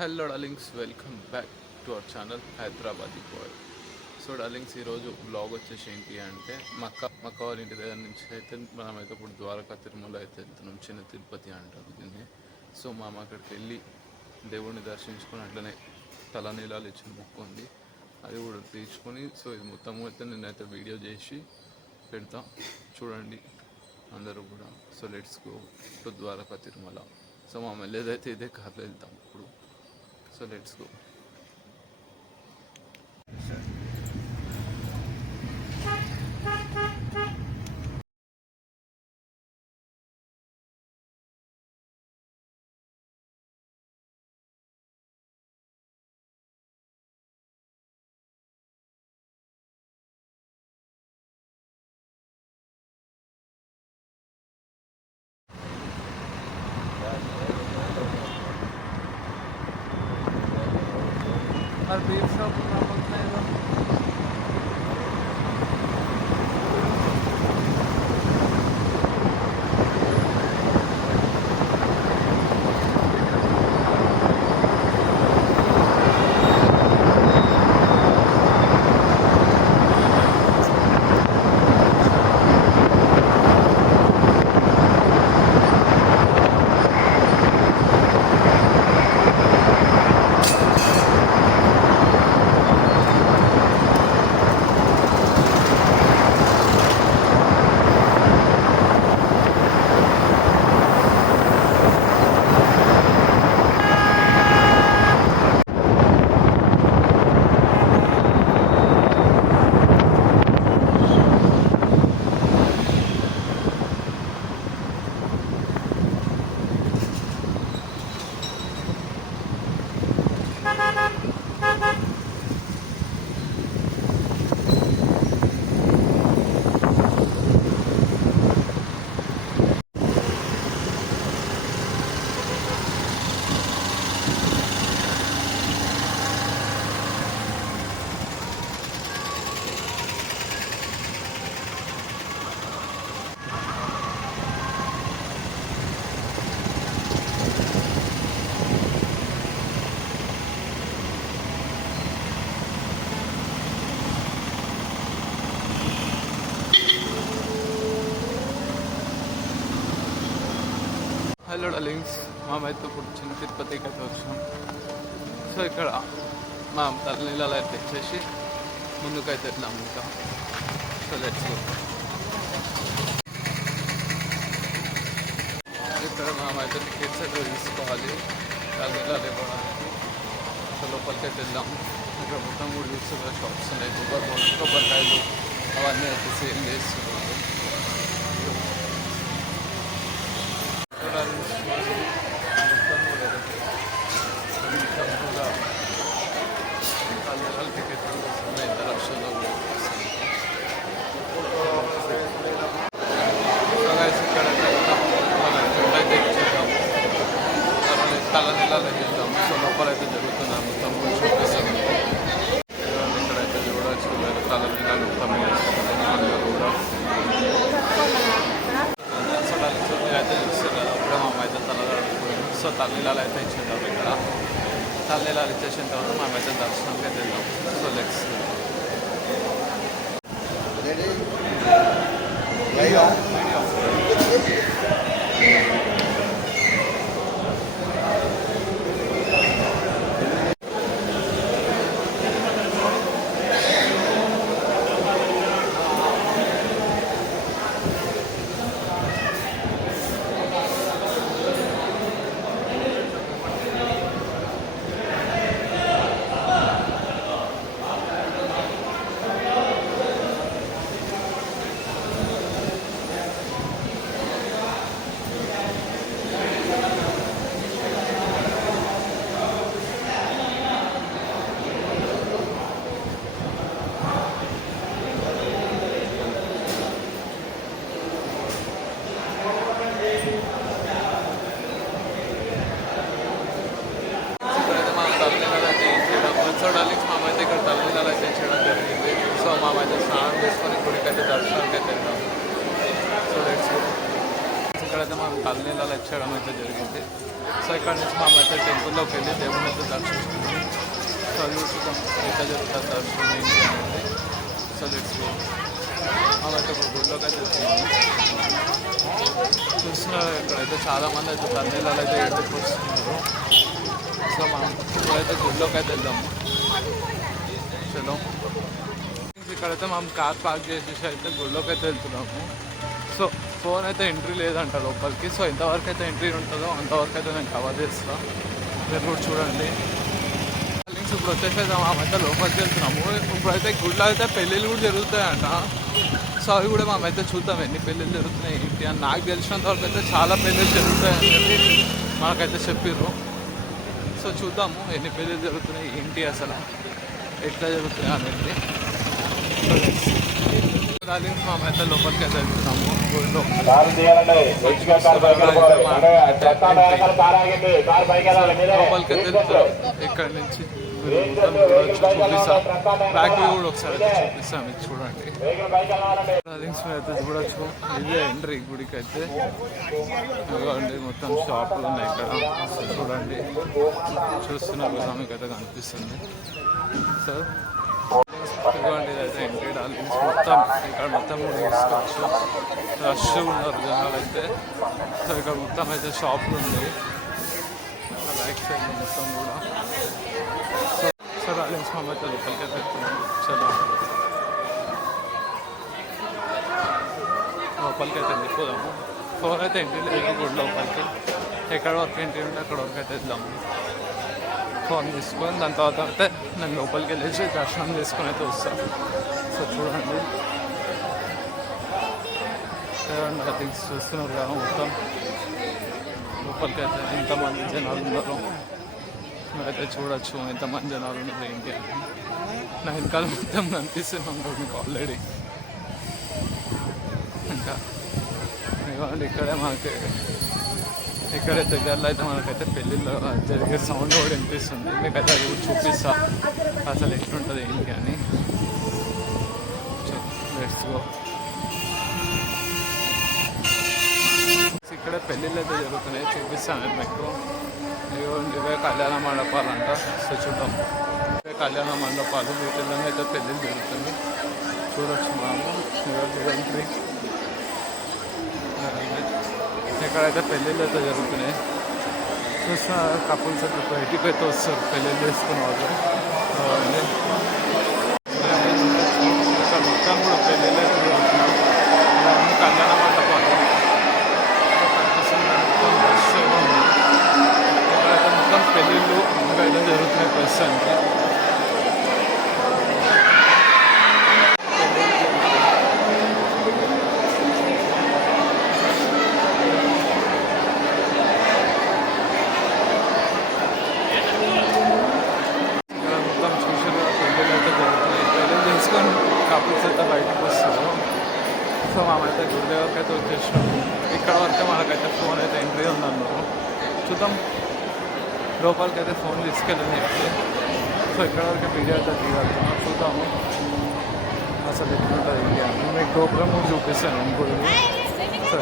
Hello darlings, welcome back to our channel Hyderabadi boy. So darlings, ఈరోజు blog వచ్చేసి ఏంటి అంటే మక్క వాళ్ళ ఇంటి దగ్గర నుంచి అయితే మనమైతే ఇప్పుడు ద్వారకా తిరుమల అయితే వెళ్తున్నాం. చిన్న తిరుపతి అంటారు దీన్ని. సో మామ అక్కడికి వెళ్ళి దేవుడిని దర్శించుకొని అట్లనే తలనీలాలు ఇచ్చిన మొక్కు ఉంది, అది కూడా తీర్చుకొని సో ఇది మొత్తం అయితే నేనైతే వీడియో చేసి పెడతా, చూడండి అందరూ కూడా. So let's go to Dwaraka Tirumala. So మా వెళ్ళేదైతే ఇదే కార్లో వెళ్తాం ఇప్పుడు. So let's go. Our beef shop hello darlings, మేమైతే ఇప్పుడు చిన్న తిరుపతికి అయితే వచ్చినాం. సో ఇక్కడ మా తలనీళ్ళు అయితే తెచ్చేసి ముందుకైతే వెళ్దాం ఇంకా. So let's go. ఇక్కడ మేమైతే టికెట్స్ అయితే తీసుకోవాలి తలనీళ్ళు ఇవ్వడానికి. సో లోపలికైతే వెళ్దాం. ఇక్కడ మొత్తం 3 చూస్తున్న షాప్స్ ఉన్నాయి, కొబ్బరికాయలు అవన్నీ అయితే సేల్ చేస్తున్నారు. తలనీలాలు చేద్దాం. సో లోపలైతే జరుగుతున్నాను మొత్తం చూపిస్తాను. ఇక్కడైతే చూడవచ్చు తలనీలాలు కూడా. సో అయితే చూస్తారు కదా, అప్పుడే మా అయితే తలదాడుకున్నాం. సో తలనీలాలు అయితే ఇచ్చేద్దాం. ఇక్కడ తలనీలాలు ఇచ్చేసిన తర్వాత మేమైతే దర్శనంకి అయితే వెళ్దాం. సో లెట్స్ డార్లింగ్స్, మామైతే ఇక్కడ తలనీలాలు అయితే చేయడం జరిగింది. సో మామైతే స్నానం చేసుకొని గుడికైతే దర్శనానికి అయితే వెళ్దాం. So let's go. ఇక్కడైతే మనం తలనీళ్ళలో ఎచ్చడం అయితే జరిగింది. సో ఇక్కడ నుంచి మనం అయితే టెంపుల్లోకి వెళ్ళి దేవుని అయితే దర్శించుకున్నాం. సో అది చూద్దాం ఎట్లా జరుగుతుంది దర్శనం ఏంటి అనేది. So let's go. అయితే ఇప్పుడు గుడిలోకి అయితే వెళ్తున్నాము. చూస్తున్నారు ఇక్కడైతే చాలామంది అయితే తలనీళ్ళలో అయితే ఎదుర్కొ వస్తున్నారు. సో మనం ఇప్పుడైతే గుడిలోకి అయితే వెళ్దాము. చలో ఇక్కడైతే మనం కార్ పార్క్ చేసేసి అయితే గుడిలోకి అయితే వెళ్తున్నాము. సో ఫోన్ అయితే ఎంట్రీ లేదంట లోపలికి. సో ఎంతవరకు అయితే ఎంట్రీ ఉంటుందో అంతవరకు అయితే నేను కవర్ చేస్తాను. మీరు కూడా చూడండి. ఇప్పుడు వచ్చేసి మేమైతే లోపలికి వెళ్తున్నాము. ఇప్పుడైతే గుడిలో అయితే పెళ్ళిళ్ళు కూడా జరుగుతాయంట. సో అవి కూడా మేమైతే చూద్దాం ఎన్ని పెళ్ళిళ్ళు జరుగుతున్నాయి ఏంటి అని. నాకు తెలిసినంత వరకు అయితే చాలా పెళ్ళిళ్ళు జరుగుతాయని చెప్పి మాకైతే చెప్పారు. సో చూద్దాము ఎన్ని పెళ్ళిళ్ళు జరుగుతున్నాయి ఏంటి అసలు ఎట్లా జరుగుతున్నాయి అనేది. మేమైతే లోపలికి అయితే వెళ్తున్నాము. గుడిలో లోపలికి అయితే వెళ్తున్నాం. ఇక్కడ నుంచి చూపిస్తా బ్యాక్ వ్యూ కూడా ఒకసారి అయితే చూపిస్తాం. మీకు చూడండి అయితే చూడొచ్చు. ఇదే ఎంట్రీ గుడికి అయితే. ఇదిగోండి మొత్తం షాపులు ఉన్నాయి ఇక్కడ. చూడండి చూస్తున్నారు కదా మీకు అయితే కనిపిస్తుంది. సో ఇదిగోండి ఇదైతే ఎంట్రీ డార్లింగ్స్. మొత్తం ఇక్కడ మొత్తం తీసుకోవచ్చు. రష్ ఉన్నారు జనాలు అయితే. సో ఇక్కడ మొత్తం అయితే షాపులు ఉంది బ్యాక్ సైడ్ మొత్తం కూడా. సో డార్లింగ్స్ మేము అయితే లోపలికి అయితే వెళ్తున్నాము. చలో లోపలికి అయితే వెళ్ళిపోదాము. ఫోన్ అయితే ఎంట్రీ లేదు గుడి లోపలికి. ఎక్కడ వరకు ఎంట్రీ ఉంటే అక్కడ వరకు అయితే వెళ్దాము. ఫోన్ తీసుకొని దాని తర్వాత అయితే నేను లోపలికి వెళ్ళేసి దర్శనం చేసుకొని అయితే వస్తాను. సో చూడండి థింగ్స్ చూస్తున్నారు కదా మొత్తం లోపలికి అయితే ఎంతమంది జనాలు ఉన్నారు అయితే చూడొచ్చు. ఎంతమంది జనాలు ఉన్నారు ఏంటి అని. నా వెనకాల మొత్తం కనిపిస్తున్నాను మీకు ఆల్రెడీ. ఇంకా ఇవ్వండి ఇక్కడే మనకి ఇక్కడే దగ్గరలో అయితే మనకైతే పెళ్ళిళ్ళు జరిగే సౌండ్ కూడా వినిపిస్తుంది. మీకైతే అది కూడా చూపిస్తా అసలు ఎట్లుంటుంది ఏంటి అని. Let's go. ఇక్కడే పెళ్ళిళ్ళు అయితే జరుగుతున్నాయి చూపిస్తాను మీకు. ఇవే కళ్యాణ మండపాలు అంట. సో చూద్దాం ఇవే కళ్యాణ మండపాలు వీటిల్లో అయితే పెళ్ళిళ్ళు జరుగుతుంది. చూడొచ్చు మనము. ఎంట్రీ ఇక్కడైతే పెళ్ళిళ్ళు అయితే జరుగుతున్నాయి. చూసిన కపుల్స్ అయితే బయటికి అయితే వస్తారు పెళ్ళిళ్ళు చేసుకున్న వాళ్ళు. ఇక్కడ మొత్తం కూడా పెళ్ళిళ్ళు అయితే జరుగుతున్నాయి. కళ్యాణ మండపాలు మొత్తం రష్ ఉంది. ఇక్కడైతే మొత్తం పెళ్ళిళ్ళు అయితే జరుగుతున్నాయి ప్రస్తుతానికి. కపుల్స్ అయితే బయటకు వస్తారు. సో మేమైతే గుడి దగ్గరికి అయితే వచ్చేసినాము. ఇక్కడ వరకే మనకైతే ఫోన్ అయితే ఎంట్రీ ఉందన్నారు. చూద్దాం లోపలికి అయితే ఫోన్ తీసుకెళ్ళని చెప్పి. సో ఇక్కడ వరకే వీడియో అయితే తీయగలుగుతున్నాం. చూద్దాము అసలు ఎట్లుంటుంది ఇండియా. మీకు గోపురం కూడా చూపిస్తాను గుడి. సో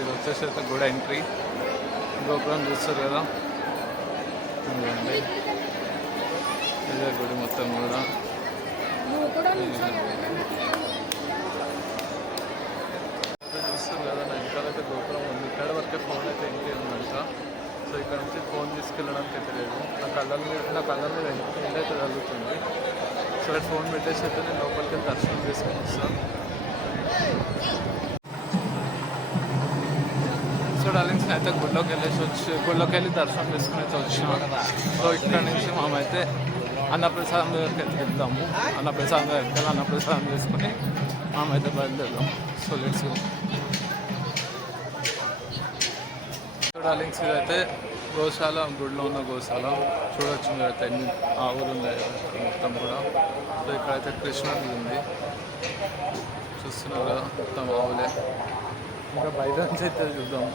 ఇది వచ్చేసి అయితే గుడి ఎంట్రీ. గోపురం చూస్తారు కదా ఇదే గుడి మొత్తం కూడా. చూస్తారు కదా నా ఇంకాలైతే గోపురం ఉంది. ఇక్కడ వరకే ఫోన్ అయితే ఎంట్రీ ఉందంట. సో ఇక్కడ నుంచి ఫోన్ తీసుకెళ్ళడానికి అయితే లేదు. నా కళ్ళ మీద ఎంట్రీ అయితే జరుగుతుంది. సో ఇక్కడ ఫోన్ పెట్టేసి అయితే నేను లోపలికి దర్శనం చేసుకొని వస్తాను. సో డార్లింగ్స్ అయితే గుడిలోకి వెళ్ళి దర్శనం చేసుకుని అయితే వచ్చినాం. సో ఇక్కడ నుంచి మేమైతే అన్నప్రసాదం దగ్గరికి అయితే వెళ్దాము. అన్నప్రసాదం దగ్గరికి వెళ్ళి అన్నప్రసాదం చేసుకుని మేమైతే బయలుదేరుదాం. So let's go. So darlings ఇదైతే గోశాల, గుడిలో ఉన్న గోశాల. చూడొచ్చు మీరైతే ఎన్ని ఆవులు ఉన్నాయి మొత్తం కూడా. సో ఇక్కడైతే కృష్ణుడి ఉంది చూస్తున్నారు కదా మొత్తం ఆవులే. ఇంకా బయట నుంచి అయితే చూద్దాం.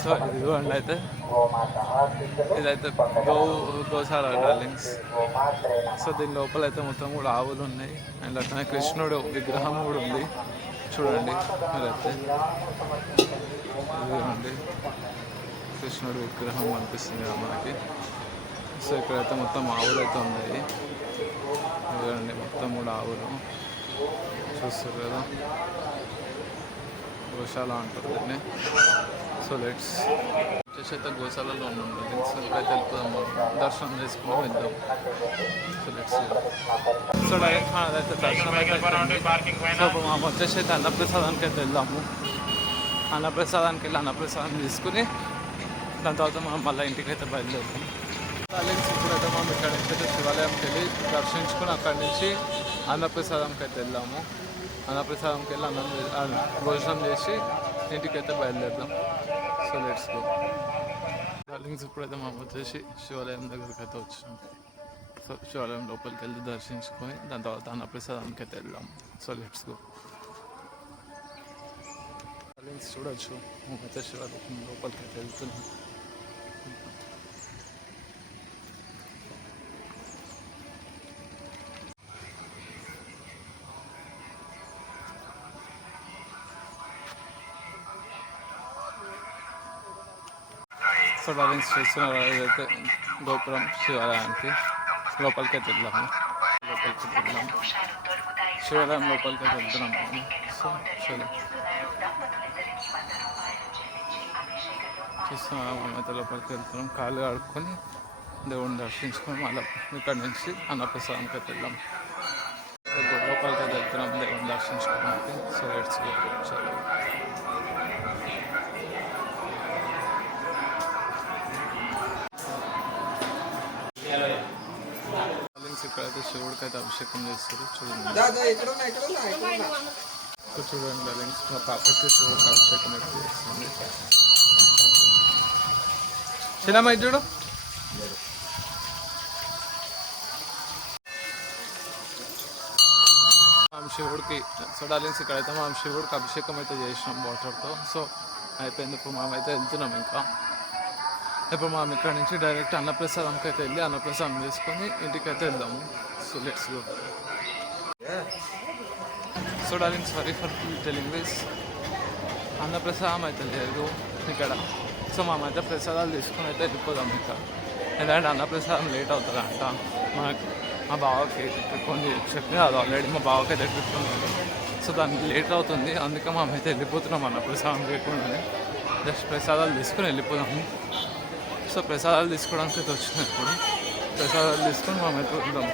సో ఇదిగోండి అయితే ఇదైతే గోశాల డార్లింగ్స్. సో దీని లోపల అయితే మొత్తం కూడా ఆవులు ఉన్నాయి అండ్ అట్లనే కృష్ణుడు విగ్రహం కూడా ఉంది చూడండి మీరైతే. ఇదిగోండి కృష్ణుడు విగ్రహం అనిపిస్తుంది కదా మనకి. సో ఇక్కడైతే మొత్తం ఆవులు అయితే ఉన్నాయి. ఇదిగోండి మొత్తం కూడా ఆవులు చూస్తారు కదా, గోశాల అంటారు దీన్ని. సో లెట్స్ వచ్చేసి అయితే గోశాలలో ఉంటుంది. సో ఇక్కడైతే వెళ్తాం, దర్శనం చేసుకుని వెళ్దాం. సో లెట్స్ సో డైరెక్ట్ అదైతే దర్శనం అయితే సో ఇప్పుడు మనం వచ్చేసి అయితే అన్నప్రసాదానికి అయితే వెళ్దాము. అన్నప్రసాదానికి వెళ్ళి అన్నప్రసాదం తీసుకుని దాని తర్వాత మనం మళ్ళీ ఇంటికి అయితే బయలుదేరుతాం. అలాగే ఇప్పుడైతే మనం ఇక్కడ నుంచి శివాలయంకి వెళ్ళి దర్శించుకుని అక్కడి నుంచి అన్నప్రసాదంకి అయితే వెళ్దాము. అన్నప్రసాదంకి వెళ్ళి భోజనం చేసి ఇంటికైతే బయలుదేరుదాం. So let's go. డార్లింగ్స్ ఇప్పుడైతే మనం వచ్చేసి శివాలయం దగ్గరికి అయితే వచ్చాం. సో శివాలయం లోపలికి వెళ్ళి దర్శించుకొని దాని తర్వాత అన్నప్రసాదానికి అయితే వెళ్దాం. So let's go. డార్లింగ్స్ చూడొచ్చు మేమైతే శివాలయం లోపలికి అయితే వెళ్తున్నాం. సో డార్లింగ్స్ చూస్తున్నారు ఏదైతే గోపురం శివాలయానికి లోపలికి అయితే వెళ్దాము. శివాలయం లోపలికి అయితే వెళ్తున్నాం మేము. సో చూస్తున్నాం మేమైతే లోపలికి వెళ్తున్నాం. కాళ్ళు కడుక్కొని దేవుడిని దర్శించుకొని మళ్ళీ ఇక్కడ నుంచి అన్నప్రసాదంకి అయితే వెళ్దాం. లోపలికి అయితే వెళ్తున్నాం దేవుడిని దర్శించుకోవడానికి. So let's go. చాలా ఇక్కడైతే శివుడికి అయితే అభిషేకం చేస్తారు చూడండి. చూడండి డార్లింగ్స్ మా పాపకి శివుడికి అభిషేకం అయితే చేస్తుంది. చిన్నమ్మ చూడు. మనం శివుడికి సో డార్లింగ్స్ ఇక్కడైతే మనం శివుడికి అభిషేకం అయితే చేసినాం వాటర్తో. సో అయిపోయింది. ఇప్పుడు మనం అయితే వెళ్తున్నాం. ఇప్పుడు మనం ఇక్కడ నుంచి డైరెక్ట్ అన్నప్రసాదంకి అయితే వెళ్ళి అన్నప్రసాదం తీసుకొని ఇంటికైతే వెళ్దాము. So let's go. So darling sorry for telling this, అన్నప్రసాదం అయితే లేదు ఇక్కడ. సో మేమైతే ప్రసాదాలు తీసుకొని అయితే వెళ్ళిపోదాం ఇక్కడ. ఎందుకంటే అన్నప్రసాదం లేట్ అవుతుందంట. మనకి మా బావకి కొన్ని చెప్పిన అది ఆల్రెడీ మా బావకి అయితే చెప్తున్నాను. సో దానికి లేట్ అవుతుంది, అందుకే మేమైతే వెళ్ళిపోతున్నాం అన్నప్రసాదం లేకుండానే. జస్ట్ ప్రసాదాలు తీసుకొని వెళ్ళిపోదాము. సో ప్రసాదాలు తీసుకోవడానికి అయితే వచ్చినాయి. ఇప్పుడు ప్రసాదాలు తీసుకొని మేమైతే వెళ్దాం.